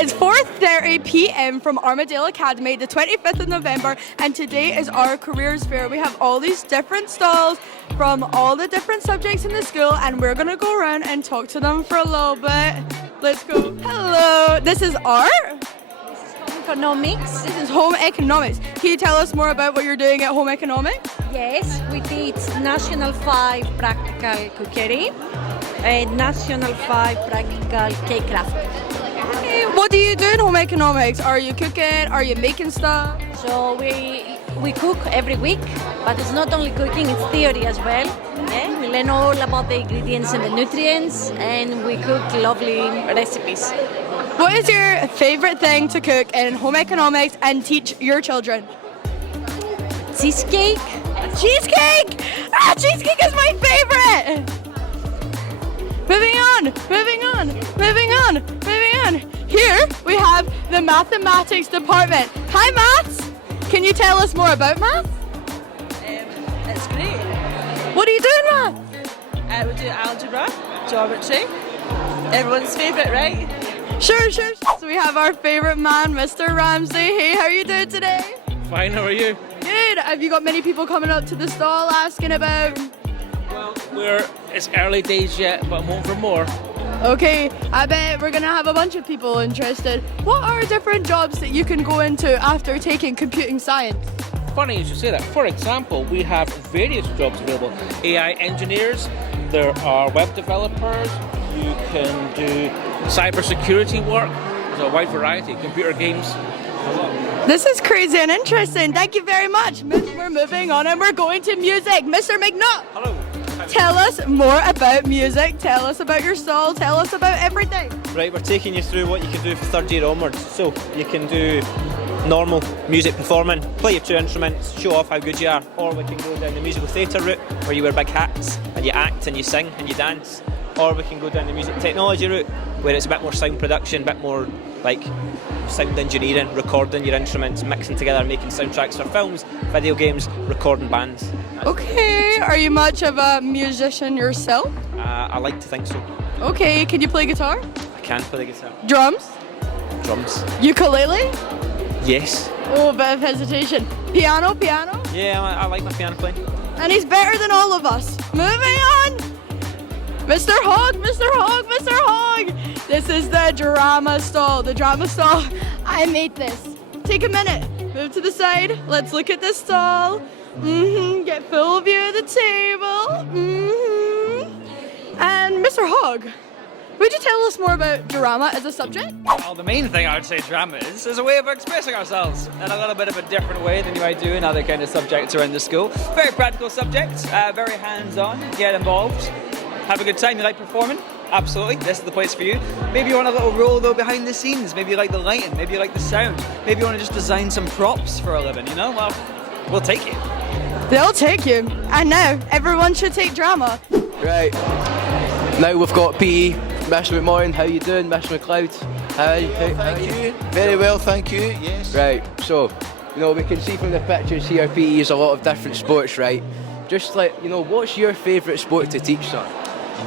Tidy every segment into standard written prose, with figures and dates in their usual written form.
It's 4:30 p.m. from Armadale Academy, the 25th of November, and today is our careers fair. We have all these different stalls from all the different subjects in the school, and we're gonna go around and talk to them for a little bit. Let's go. Hello, this is art? Economics. This is home economics. Can you tell us more about what you're doing at home economics? Yes, we teach National 5 practical cookery and National 5 practical cake craft. What do you do in home economics? Are you cooking? Are you making stuff? So we cook every week, but it's not only cooking, it's theory as well. Yeah? We learn all about the ingredients and the nutrients, and we cook lovely recipes. What is your favorite thing to cook in home economics and teach your children? Cheesecake. Cheesecake! Ah, cheesecake is my favorite! Moving on, moving on, moving on, moving on. Here we have the mathematics department. Hi, maths! Can you tell us more about maths? It's great. What do you do in maths? We do algebra, geometry. Everyone's favourite, right? Sure. So we have our favorite man, Mr. Ramsey. Hey, how are you doing today? Fine, how are you? Good. Have you got many people coming up to the stall asking about? Well, it's early days yet, but I'm hoping for more. Okay, I bet we're gonna have a bunch of people interested. What are different jobs that you can go into after taking computing science? Funny you should say that. For example, we have various jobs available. AI engineers, there are web developers, you can do cybersecurity work, there's a wide variety, computer games. This is crazy and interesting. Thank you very much. We're moving on and we're going to music. Mr. McNutt. Hello. Tell us more about music. Tell us about your stall. Tell us about everything. Right, we're taking you through what you can do for third year onwards. So you can do normal music performing, play your two instruments, show off how good you are, or we can go down the musical theatre route where you wear big hats and you act and you sing and you dance, or we can go down the music technology route where it's a bit more sound production, a bit more like sound engineering, recording your instruments, mixing together, making soundtracks for films, video games, recording bands. Okay, are you much of a musician yourself? I like to think so. Okay, can you play guitar? I can play the guitar. Drums? Drums. Ukulele? Yes. Oh, a bit of hesitation. Piano? Yeah, I like my piano playing. And he's better than all of us. Moving on! Mr. Hogg! This is the drama stall. I made this. Take a minute. Move to the side. Let's look at this stall. Get full view of the table. And Mr. Hogg, would you tell us more about drama as a subject? Well, the main thing I would say drama is a way of expressing ourselves in a little bit of a different way than you might do in other kind of subjects around the school. Very practical subject, very hands-on, get involved, have a good time. You like performing? Absolutely, this is the place for you. Maybe you want a little role though behind the scenes, maybe you like the lighting, maybe you like the sound, maybe you want to just design some props for a living, you know? Well, we'll take you. They'll take you. And now, everyone should take drama. Right, now we've got PE. Mr. McMorrin, how you doing? Mr. McLeod? Thank you. Very well, thank you, yes. Right, so, we can see from the pictures here, PE is a lot of different sports, right? Just like, what's your favourite sport to teach, son?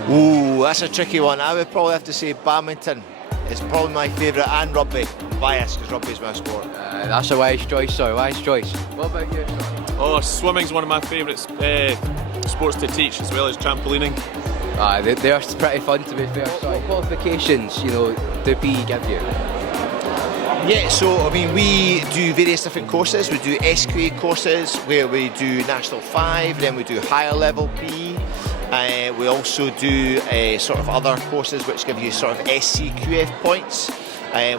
Ooh, that's a tricky one. I would probably have to say badminton. It's probably my favourite, and rugby. I'm biased because rugby is my sport. That's a wise choice, sir, wise choice. What about you, son? Oh, swimming's one of my favourite sports to teach, as well as trampolining. They're pretty fun, to be fair. So what qualifications, do PE give you? Yeah, so we do various different courses. We do SQA courses where we do National 5, then we do higher level PE. We also do sort of other courses which give you sort of SCQF points,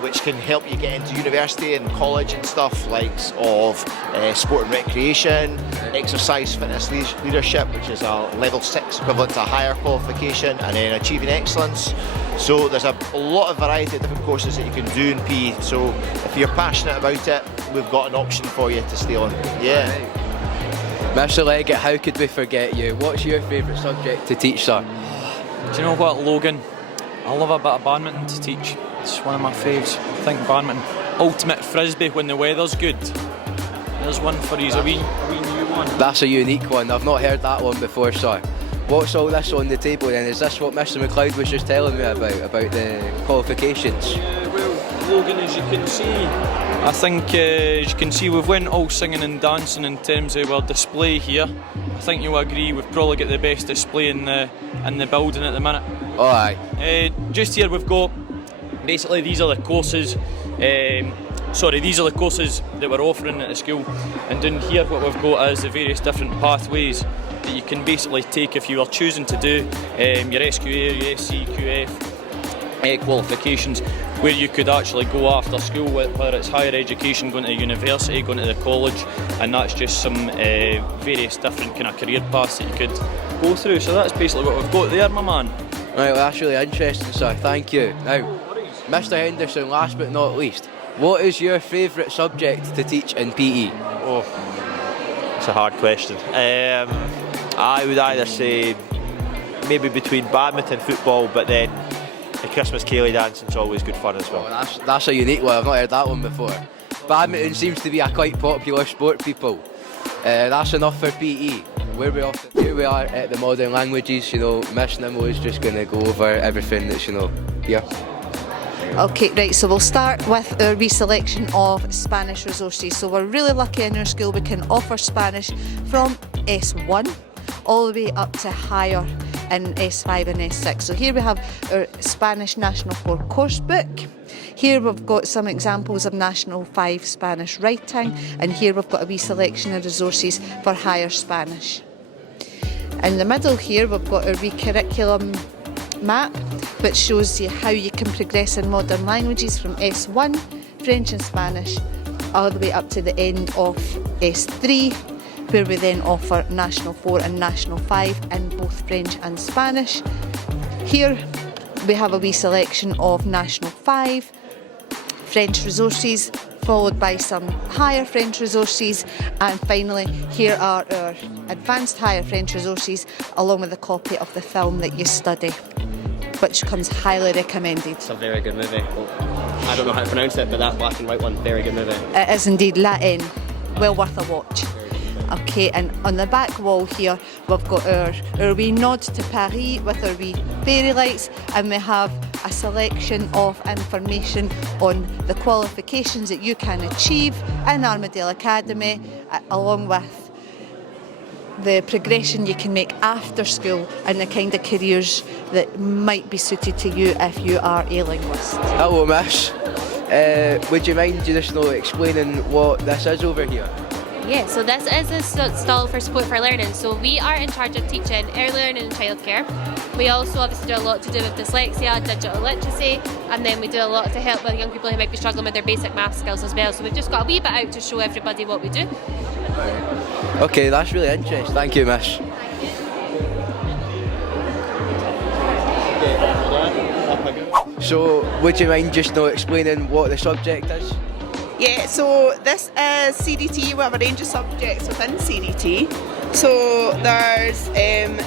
which can help you get into university and college and stuff, like of sport and recreation, exercise fitness leadership, which is a level 6 equivalent to a higher qualification, and then achieving excellence. So there's a lot of variety of different courses that you can do in PE. So if you're passionate about it, we've got an option for you to stay on. Yeah. Mr. Leggett, how could we forget you? What's your favourite subject to teach, sir? Do you know what, Logan? I love a bit of badminton to teach. It's one of my faves. I think badminton. Ultimate frisbee when the weather's good. There's one for you, a wee new one. That's a unique one. I've not heard that one before, sir. What's all this on the table then? Is this what Mr. McLeod was just telling me about the qualifications? Yeah, well, Logan, as you can see, I think as you can see we've went all singing and dancing in terms of our display here. I think you'll agree we've probably got the best display in the building at the minute. Oh, aye. Just here we've got, basically these are the courses, these are the courses that we're offering at the school, and down here what we've got is the various different pathways that you can basically take if you are choosing to do your SQA, your SCQF qualifications, where you could actually go after school, whether it's higher education, going to university, going to the college, and that's just some various different kind of career paths that you could go through. So that's basically what we've got there, my man. Right, well, that's really interesting, sir. Thank you. Now, Mr. Henderson, last but not least, what is your favourite subject to teach in PE? Oh, it's a hard question. I would either say maybe between badminton, football, but then the Christmas Ceilidh dancing is always good fun as well. Oh, that's a unique one. I've not heard that one before. Badminton seems to be a quite popular sport, people. That's enough for PE. Here we are at the Modern Languages. Miss Nimmo is just going to go over everything that's here. Okay, right, so we'll start with our reselection of Spanish resources. So we're really lucky in our school we can offer Spanish from S1 all the way up to higher in S5 and S6. So here we have our Spanish National 4 course book. Here we've got some examples of National 5 Spanish writing, and here we've got a wee selection of resources for higher Spanish. In the middle here we've got our wee curriculum map, which shows you how you can progress in modern languages from S1, French and Spanish, all the way up to the end of S3, where we then offer National 4 and National 5 in both French and Spanish. Here we have a wee selection of National 5 French resources, followed by some higher French resources, and finally here are our advanced higher French resources along with a copy of the film that you study, which comes highly recommended. It's a very good movie. Well, I don't know how to pronounce it, but that black and white one, very good movie. It is indeed, Latin, well worth a watch. Okay, and on the back wall here we've got our wee nod to Paris with our wee fairy lights, and we have a selection of information on the qualifications that you can achieve in Armadale Academy, along with the progression you can make after school and the kind of careers that might be suited to you if you are a linguist. Hello, Miss. Would you mind just explaining what this is over here? Yeah, so this is a stall for Support for Learning. So we are in charge of teaching early learning and childcare. We also obviously do a lot to do with dyslexia, digital literacy, and then we do a lot to help with young people who might be struggling with their basic math skills as well. So we've just got a wee bit out to show everybody what we do. Okay, that's really interesting. Thank you, Miss. So, would you mind just explaining what the subject is? Yeah, so this is CDT. We have a range of subjects within CDT. So there's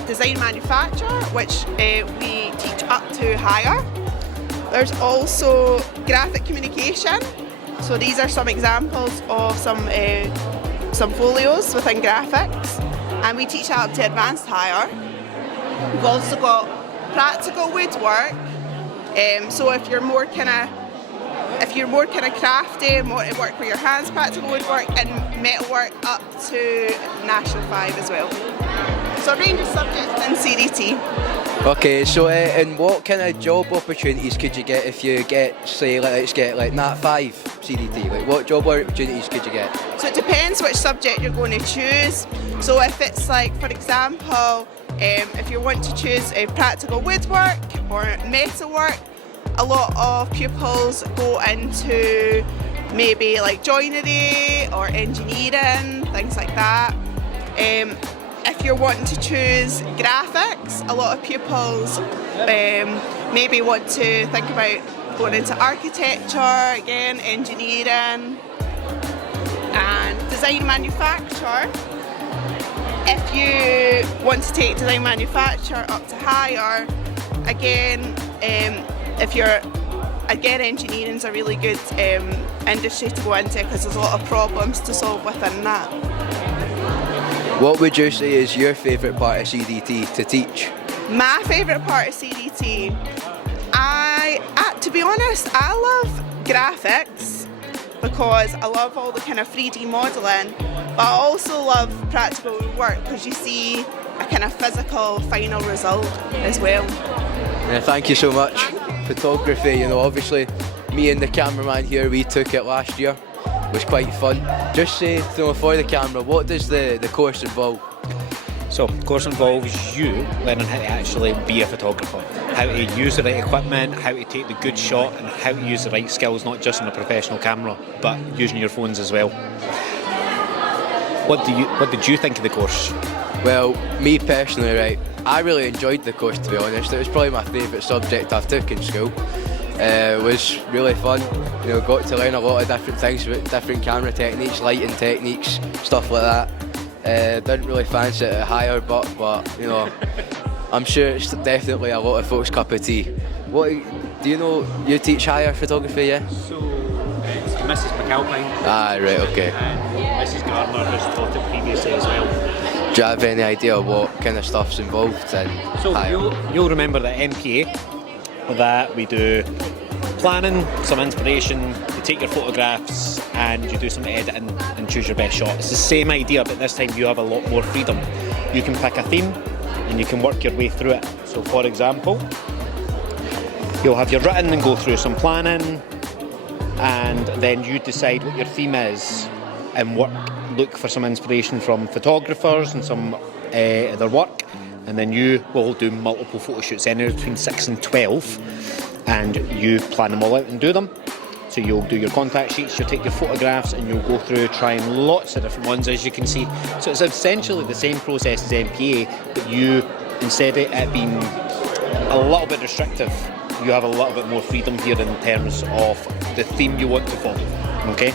design manufacture, which we teach up to higher. There's also graphic communication. So these are some examples of some folios within graphics, and we teach that up to advanced higher. We've also got practical woodwork. So if you're more kind of crafty, more to work with your hands, practical woodwork and metalwork up to National 5 as well. So a range of subjects in CDT. Okay, so and what kind of job opportunities could you get if you get, say, let's get like Nat 5 CDT? Like, what job opportunities could you get? So it depends which subject you're going to choose. So if it's like, for example, if you want to choose a practical woodwork or metalwork, a lot of pupils go into maybe like joinery or engineering, things like that. If you're wanting to choose graphics, a lot of pupils maybe want to think about going into architecture, again, engineering, and design manufacture. If you want to take design manufacture up to higher, again, engineering is a really good industry to go into because there's a lot of problems to solve within that. What would you say is your favourite part of CDT to teach? My favourite part of CDT, to be honest, I love graphics because I love all the kind of 3D modelling, but I also love practical work because you see a kind of physical final result as well. Yeah, thank you so much. Photography, you know, obviously me and the cameraman here, we took it last year. It was quite fun. Just say, you know, for the camera, what does the course involve? So, the course involves you learning how to actually be a photographer, how to use the right equipment, how to take the good shot, and how to use the right skills, not just on a professional camera, but using your phones as well. What did you think of the course? Well, me personally, right, I really enjoyed the course, to be honest. It was probably my favourite subject I've took in school. It was really fun, you know, got to learn a lot of different things about different camera techniques, lighting techniques, stuff like that. Didn't really fancy it at higher, but you know, I'm sure it's definitely a lot of folks' cup of tea. What do you know? You teach higher photography, yeah? So, it's Mrs. McAlpine. Ah, right, okay. And Mrs. Gardner has taught it previously as well. Do you have any idea what kind of stuff's involved in higher? You'll remember that MPA, that we do planning, some inspiration, you take your photographs and you do some editing and choose your best shot. It's the same idea, but this time you have a lot more freedom. You can pick a theme and you can work your way through it. So for example, you'll have your written and go through some planning, and then you decide what your theme is and look for some inspiration from photographers and some of their work, and then you will do multiple photo shoots anywhere between 6 and 12, and you plan them all out and do them. So you'll do your contact sheets, you'll take your photographs, and you'll go through trying lots of different ones, as you can see. So it's essentially the same process as MPA, but you, instead of it being a little bit restrictive, you have a little bit more freedom here in terms of the theme you want to follow, okay?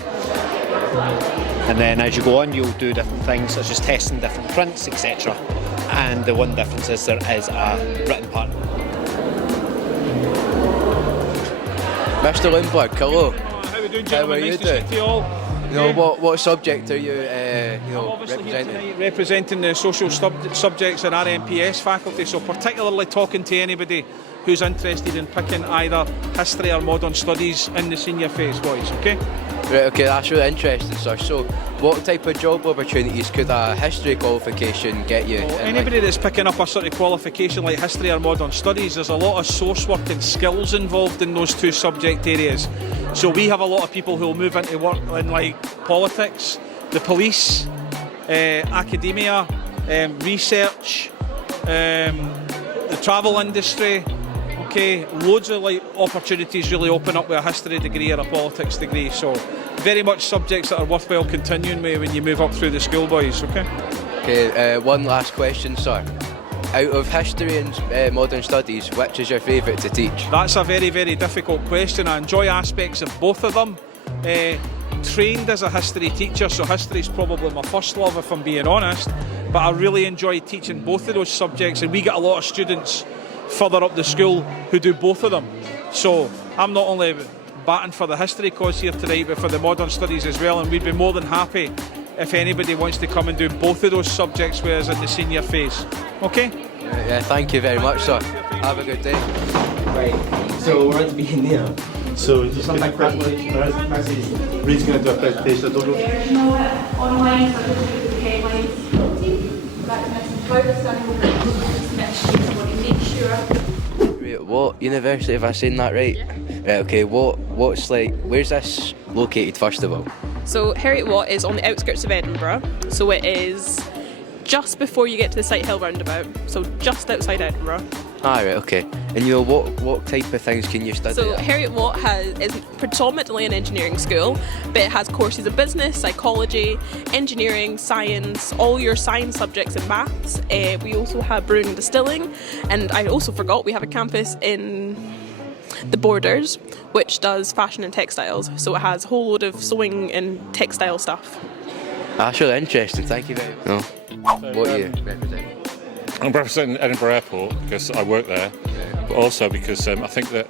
And then as you go on, you'll do different things such as testing different prints, etc. And the one difference is there is a written part. Mr. Lindberg, hello. How are we doing, gentlemen? Nice to speak to you all. You know, what subject are you, Obviously here representing? tonight representing the social subjects in our MPS faculty, so particularly talking to anybody who's interested in picking either history or modern studies in the senior phase, boys, okay? Right, okay, that's really interesting, sir. So, what type of job opportunities could a history qualification get you? Anybody that's picking up a sort of qualification like history or modern studies, there's a lot of source work and skills involved in those two subject areas. So we have a lot of people who will move into work in like politics, the police, academia, research, the travel industry. Okay, loads of like opportunities really open up with a history degree or a politics degree. So very much subjects that are worthwhile continuing with when you move up through the school, boys. Okay. Okay, one last question, sir. Out of history and modern studies, which is your favourite to teach? That's a very, very difficult question. I enjoy aspects of both of them. Trained as a history teacher, so history is probably my first love if I'm being honest, but I really enjoy teaching both of those subjects, and we get a lot of students further up the school who do both of them. So I'm not only batting for the history cause here tonight, but for the modern studies as well, and we'd be more than happy if anybody wants to come and do both of those subjects with us in the senior phase. Okay? Yeah, thank you very much, sir. Have a good day. Right, so we're at the beginning now. So just some like presentation. Reed's going to do a presentation. I don't know. There is no online headlines. Make sure. Wait, what university, have I seen that right? Yeah. Right, okay, what's like, where's this located first of all? So Heriot Watt is on the outskirts of Edinburgh, so it is just before you get to the Sighthill roundabout, so just outside Edinburgh. Ah, right, okay. And you know, what type of things can you study? So Heriot Watt is predominantly an engineering school, but it has courses of business, psychology, engineering, science, all your science subjects and maths. We also have brewing and distilling, and I also forgot we have a campus in the Borders, which does fashion and textiles, so it has a whole load of sewing and textile stuff. That's really interesting, thank you very much. No. What are you representing? I'm representing Edinburgh Airport because I work there, but also because I think that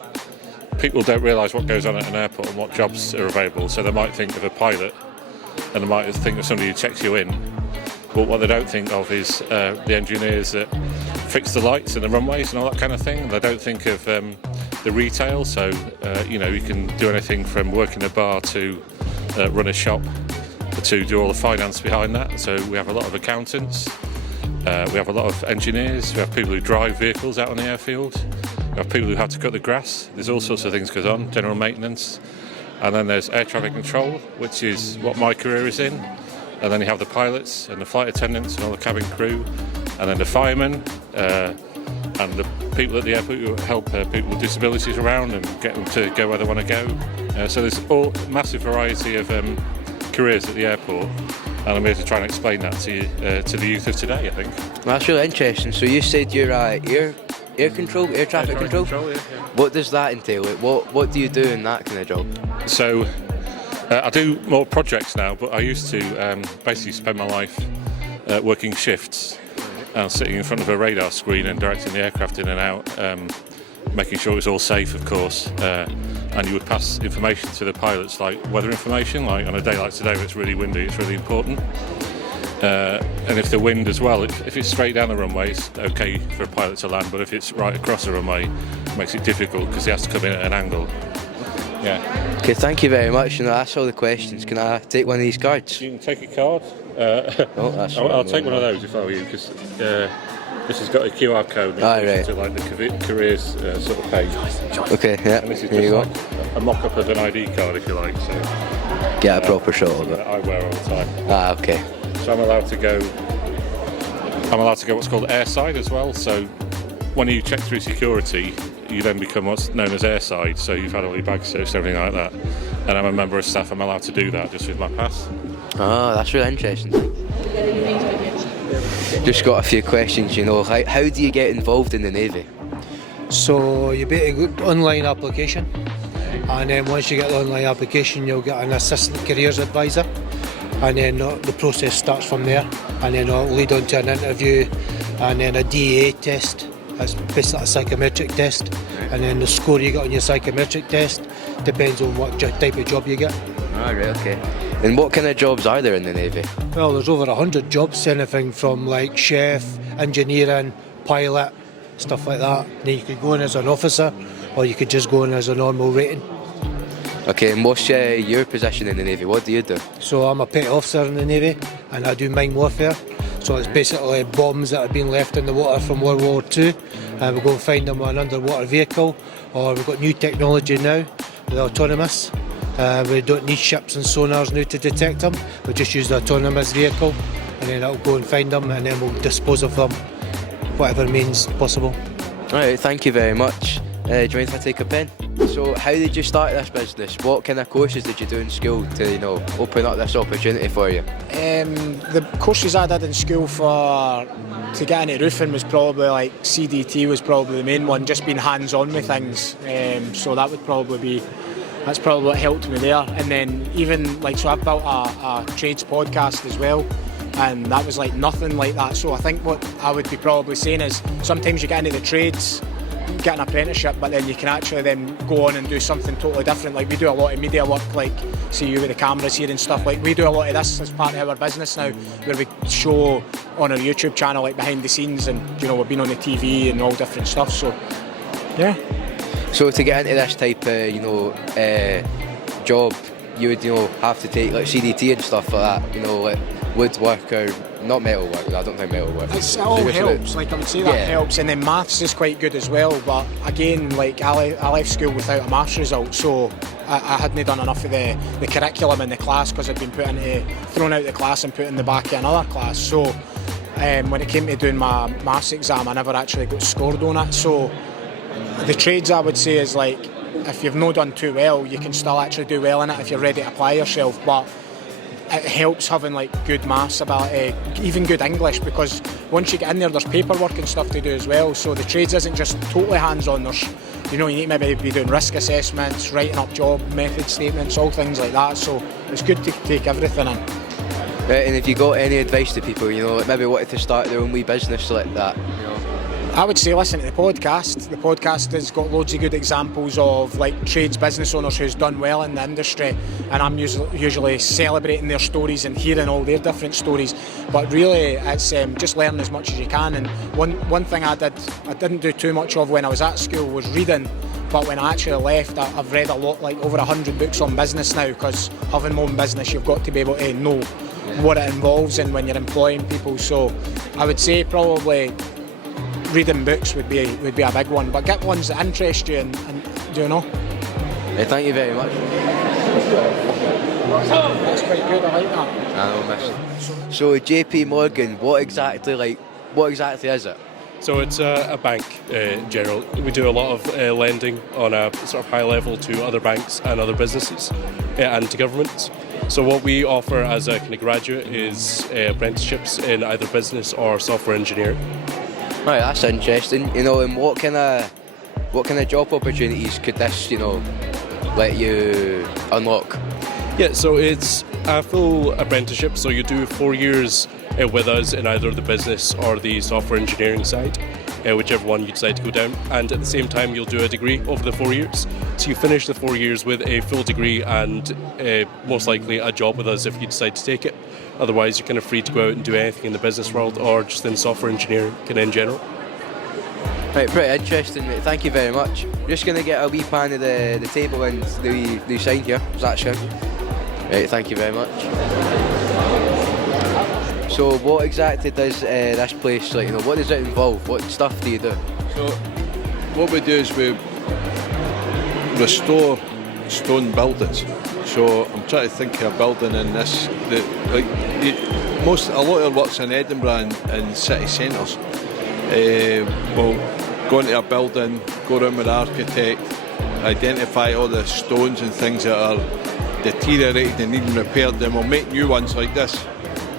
people don't realise what goes on at an airport and what jobs are available, so they might think of a pilot and they might think of somebody who checks you in, but what they don't think of is the engineers that fix the lights and the runways and all that kind of thing. They don't think of the retail. So you know, you can do anything from work in a bar to run a shop to do all the finance behind that. So we have a lot of accountants, we have a lot of engineers, we have people who drive vehicles out on the airfield, we have people who have to cut the grass. There's all sorts of things goes on, general maintenance. And then there's air traffic control, which is what my career is in. And then you have the pilots and the flight attendants and all the cabin crew, and then the firemen and the people at the airport who help people with disabilities around and get them to go where they want to go. So there's a massive variety of careers at the airport, and I'm here to try and explain that to the youth of today, I think. That's really interesting. So you said you're air control, air traffic control? Yeah. What does that entail? What do you do in that kind of job? So I do more projects now, but I used to basically spend my life working shifts and sitting in front of a radar screen and directing the aircraft in and out, making sure it was all safe, of course. And you would pass information to the pilots, like weather information, like on a day like today where it's really windy, it's really important. And if the wind as well, if it's straight down the runway, it's okay for a pilot to land, but if it's right across the runway, it makes it difficult because he has to come in at an angle. Yeah. Okay, thank you very much. You know, that's all the questions. Can I take one of these cards? You can take a card. That's I'll take one of those if I were you, because this has got a QR code right. to like the careers sort of page. Okay, yeah. And this is here you just go. like a mock-up of an ID card, if you like. So get a proper shot of it. I wear all the time. Okay. So I'm allowed to go what's called airside as well. So when you check through security, you then become what's known as airside. So you've had all your bags searched, everything like that. And I'm a member of staff, I'm allowed to do that just with my pass. Oh, that's really interesting. Just got a few questions, you know. How do you get involved in the Navy? So you basically go online application, and then once you get the online application, you'll get an assistant careers advisor, and then the process starts from there, and then it'll lead on to an interview, and then a DEA test. That's basically a psychometric test, and then the score you get on your psychometric test depends on what type of job you get. Right, okay. And what kind of jobs are there in the Navy? Well, there's over 100 jobs, anything from like chef, engineering, pilot, stuff like that. Then you could go in as an officer, or you could just go in as a normal rating. Okay, and what's your position in the Navy? What do you do? So I'm a petty officer in the Navy, and I do mine warfare. So it's basically bombs that have been left in the water from World War II, and we go and find them on an underwater vehicle, or we've got new technology now, the autonomous. We don't need ships and sonars now to detect them. We just use the autonomous vehicle, and then I'll go and find them, and then we'll dispose of them, whatever means possible. All right, thank you very much. Do you mind if I take a pen? So, how did you start this business? What kind of courses did you do in school to, open up this opportunity for you? The courses I did in school to get into roofing was probably like CDT was probably the main one, just being hands-on with things. So that's probably what helped me there. And then even so I've built a trades podcast as well, and that was like nothing like that. So I think what I would be probably saying is sometimes you get into the trades, get an apprenticeship, but then you can actually then go on and do something totally different. Like we do a lot of media work, like see you with the cameras here and stuff. Like we do a lot of this as part of our business now, where we show on our YouTube channel like behind the scenes, and we've been on the TV and all different stuff. So yeah. So to get into this type of job, you would have to take like CDT and stuff like that, like woodwork or not metal work. I don't think metal work. It all helps. Like I would say that helps, and then maths is quite good as well. But again, I left school without a maths result, so I hadn't done enough of the curriculum in the class because I'd been thrown out of the class and put in the back of another class. So when it came to doing my maths exam, I never actually got scored on it. So the trades I would say is like, if you've not done too well, you can still actually do well in it if you're ready to apply yourself. But it helps having like good maths ability, even good English, because once you get in there's paperwork and stuff to do as well. So the trades isn't just totally hands-on. There's, you need to maybe be doing risk assessments, writing up job method statements, all things like that. So it's good to take everything in. Right, and if you got any advice to people, maybe wanted to start their own wee business like that, I would say listen to the podcast. The podcast has got loads of good examples of like trades business owners who's done well in the industry, and I'm usually celebrating their stories and hearing all their different stories. But really, it's just learn as much as you can. And one thing I didn't do too much of when I was at school was reading, But when I actually left, I've read a lot, like over 100 books on business now, because having my own business, you've got to be able to know what it involves in when you're employing people. So I would say probably reading books would be a big one, but get ones that interest you and do you know? Thank you very much. That's quite good, I like that. I know, miss. So JP Morgan, what exactly is it? So it's a bank in general. We do a lot of lending on a sort of high level to other banks and other businesses and to governments. So what we offer as a kind of graduate is apprenticeships in either business or software engineering. Right, that's interesting. And what kind of job opportunities could this, let you unlock? Yeah, so it's a full apprenticeship. So you do 4 years with us in either the business or the software engineering side, whichever one you decide to go down. And at the same time, you'll do a degree over the 4 years. So you finish the 4 years with a full degree and most likely a job with us if you decide to take it. Otherwise, you're kind of free to go out and do anything in the business world or just in software engineering kind of in general. Right, pretty interesting, mate. Thank you very much. Just going to get a wee pan of the table and the sign here. Is that sure? Right, thank you very much. So what exactly does this place, what does it involve? What stuff do you do? So what we do is we restore stone buildings. So I'm trying to think of a building in this. A lot of work's in Edinburgh and city centres. We'll go into a building, go around with the architect, identify all the stones and things that are deteriorated and needing repaired. Then we'll make new ones like this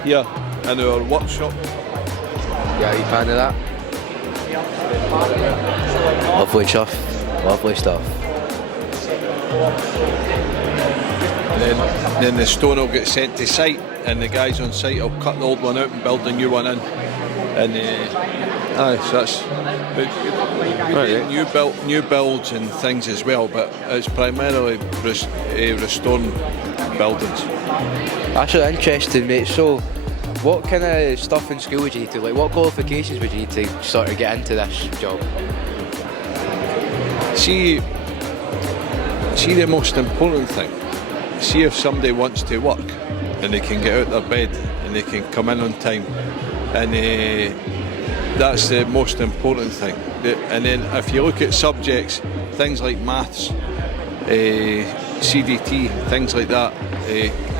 here in our workshop. Yeah, are you fan of that? Lovely stuff. Lovely stuff. Then the stone will get sent to site, and the guys on site will cut the old one out and build a new one in. And so that's new builds and things as well, but it's primarily restoring buildings. That's really interesting, mate. So, what kind of stuff in school would you need to, what qualifications would you need to sort of get into this job? See the most important thing. See if somebody wants to work and they can get out of their bed and they can come in on time, and that's the most important thing. And then if you look at subjects, things like maths, CDT, things like that,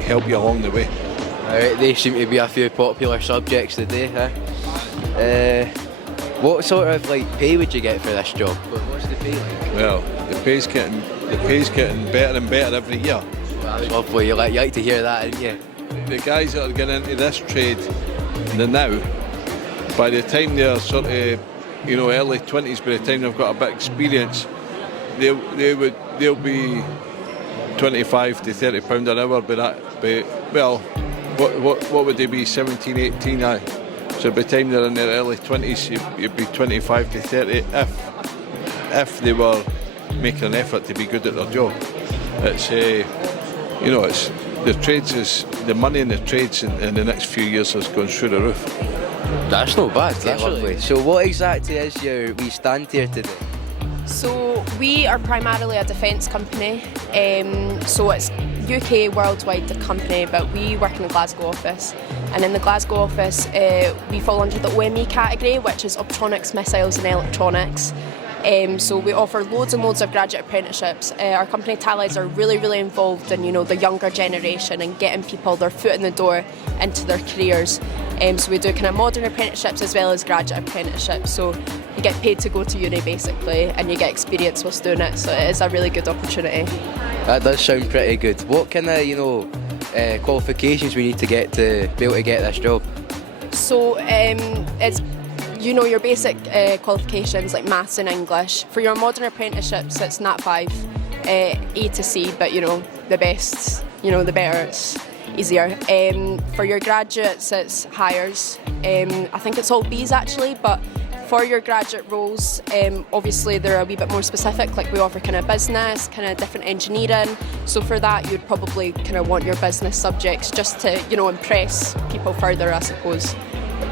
help you along the way. Alright, they seem to be a few popular subjects today, huh? What sort of pay would you get for this job? What's the pay like? Well, the pay's getting better and better every year. Well, that's lovely. You like to hear that, don't you? The guys that are getting into this trade now, by the time they're sort of early 20s, by the time they've got a bit of experience, they'll be 25 to 30 pound an hour. What would they be? 17, 18 now. So by the time they're in their early 20s, you'd be 25 to 30 if they were making an effort to be good at their job. It's it's the trades the money in the trades in the next few years has gone through the roof. That's not bad. That's lovely. So what exactly is your wee stand here today? So we are primarily a defence company. So it's UK worldwide company, but we work in the Glasgow office. And in the Glasgow office, we fall under the OME category, which is Optronics, Missiles and Electronics. So we offer loads and loads of graduate apprenticeships. Our company Tallies are really, really involved in the younger generation and getting people their foot in the door into their careers. So we do kind of modern apprenticeships as well as graduate apprenticeships. So you get paid to go to uni basically, and you get experience whilst doing it. So it is a really good opportunity. That does sound pretty good. What kind of qualifications we need to get to be able to get this job? So it's your basic qualifications like maths and English. For your modern apprenticeships, it's Nat 5, A to C, but the best, the better, it's easier. For your graduates, it's Hires. I think it's all Bs actually, but for your graduate roles, obviously they're a wee bit more specific, like we offer kind of business, kind of different engineering. So for that, you'd probably kind of want your business subjects just to, impress people further, I suppose.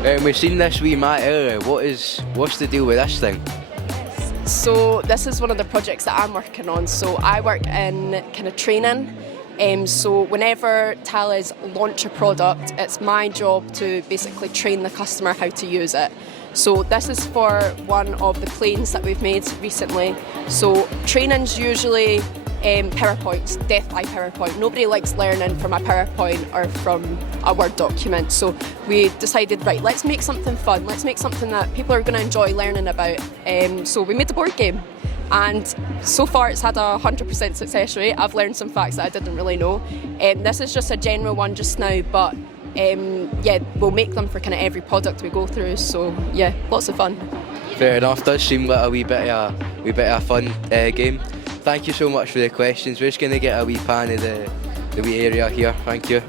We've seen this wee mat earlier. What's the deal with this thing? So this is one of the projects that I'm working on. So I work in kind of training. So whenever Thales launch a product, it's my job to basically train the customer how to use it. So this is for one of the planes that we've made recently. So training's usually PowerPoints, death by PowerPoint. Nobody likes learning from a PowerPoint or from a Word document. So we decided, right, let's make something fun. Let's make something that people are going to enjoy learning about. So we made the board game. And so far it's had a 100% success rate. I've learned some facts that I didn't really know. This is just a general one just now, but yeah, we'll make them for kind of every product we go through. So yeah, lots of fun. Fair enough, does seem like a wee bit of a fun game. Thank you so much for the questions. We're just going to get a wee pan of the wee area here. Thank you.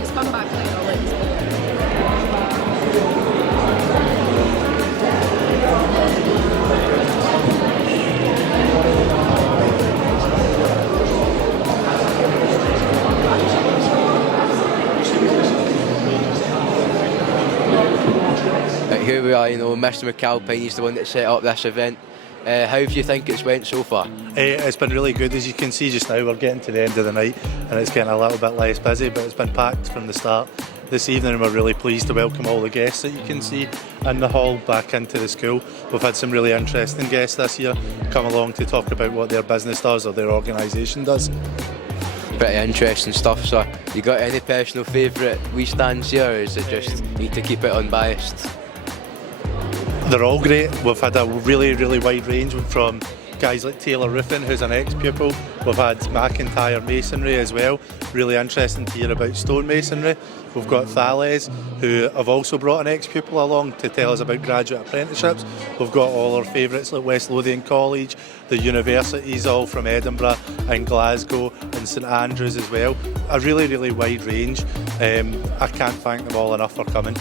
Just come back now. Here we are, Mr McAlpine, he's the one that set up this event. How do you think it's went so far? It's been really good. As you can see just now, we're getting to the end of the night and it's getting a little bit less busy, but it's been packed from the start. This evening we're really pleased to welcome all the guests that you can see in the hall back into the school. We've had some really interesting guests this year come along to talk about what their business does or their organisation does. Pretty interesting stuff, so you got any personal favourite wee stands here, or is it just need to keep it unbiased? They're all great. We've had a really, really wide range from guys like Taylor Roofing, who's an ex-pupil. We've had McIntyre Masonry as well. Really interesting to hear about stonemasonry. We've got Thales, who have also brought an ex-pupil along to tell us about graduate apprenticeships. We've got all our favourites like West Lothian College, the universities all from Edinburgh and Glasgow and St Andrews as well. A really, really wide range. I can't thank them all enough for coming.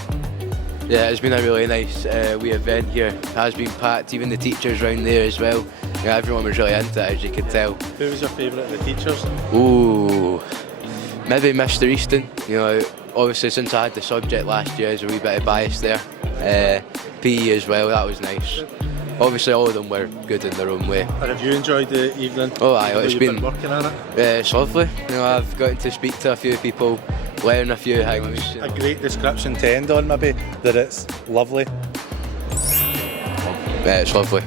Yeah, it's been a really nice wee event here. It has been packed, even the teachers round there as well. Yeah, everyone was really into it, as you could tell. Who was your favourite of the teachers? Ooh, maybe Mr Easton. Obviously since I had the subject last year, there's a wee bit of bias there. PE as well, that was nice. Obviously all of them were good in their own way. And have you enjoyed the evening? Oh aye, it's been working on it? It's lovely. I've gotten to speak to a few people, learn a few things. A great description to end on maybe, that it's lovely. It's lovely.